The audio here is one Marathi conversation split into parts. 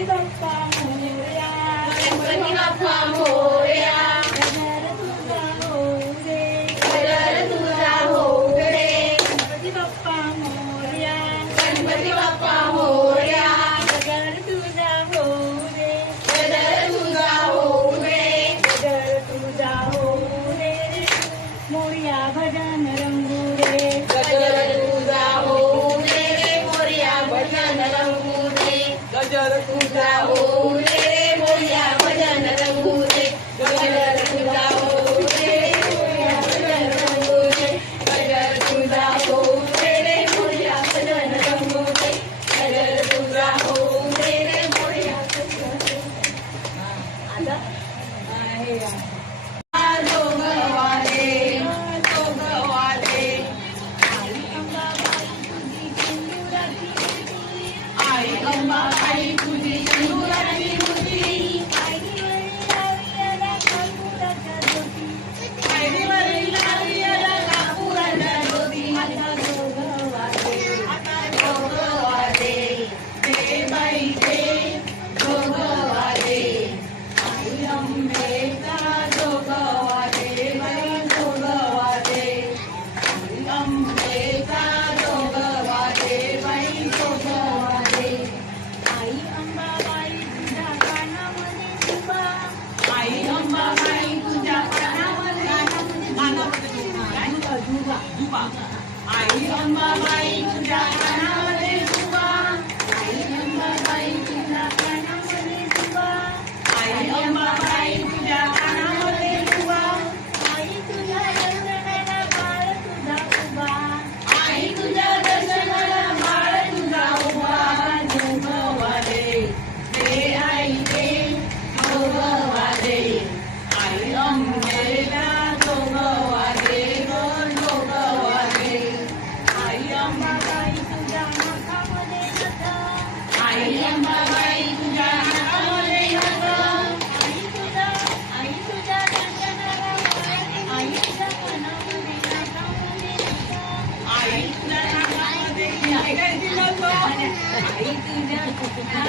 ちだった。Bye.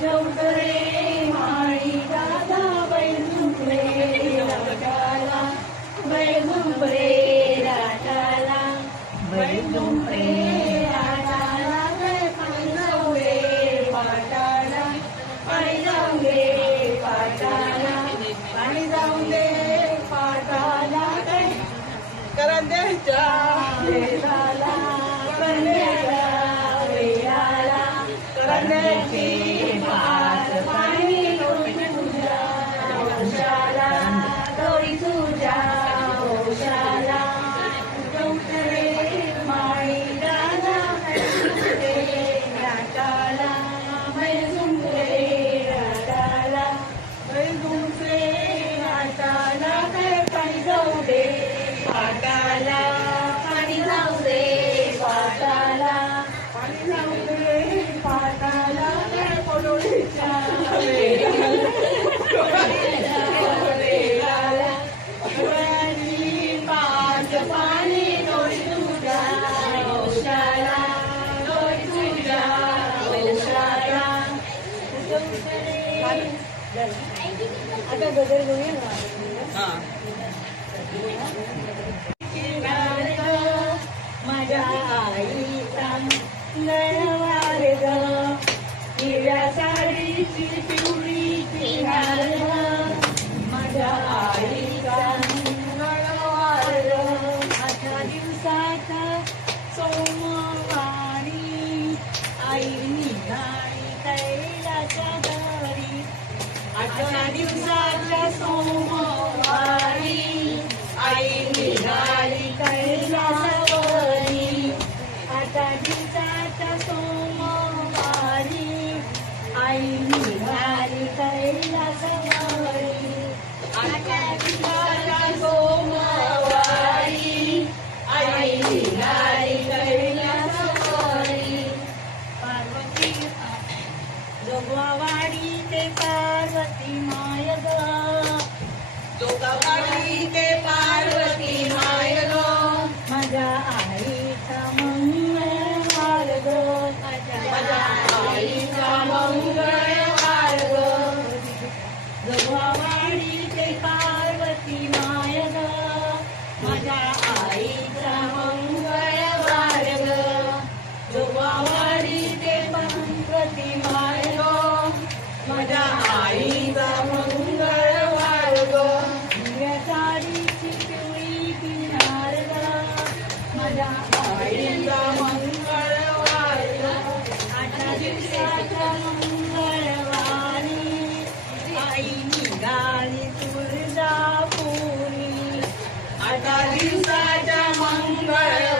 don't believe Pray. गजर घेऊया ना माझ्या आईचा नळवार ग हिऱ्या साडीची पिवळी माझ्या 你们 आई निघाली तुळजापुरी. आता दिवसाच्या मंगळ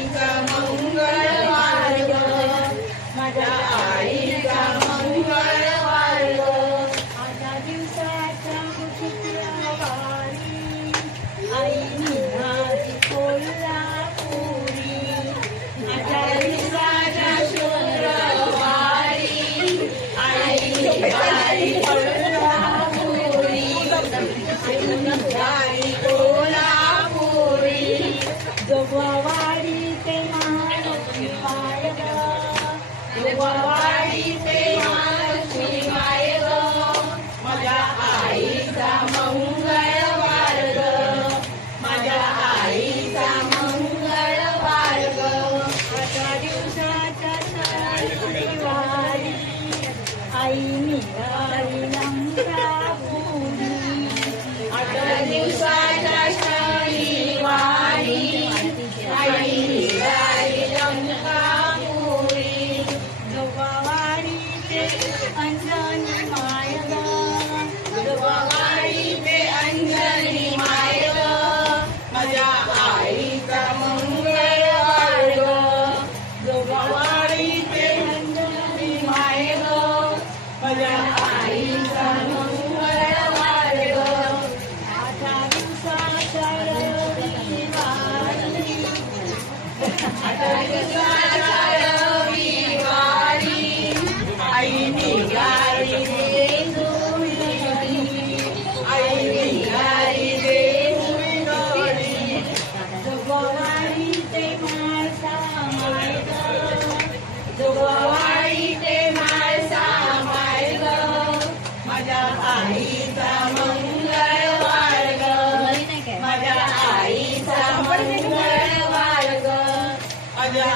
वाड़ी ते महालक्ष्मी पाय ते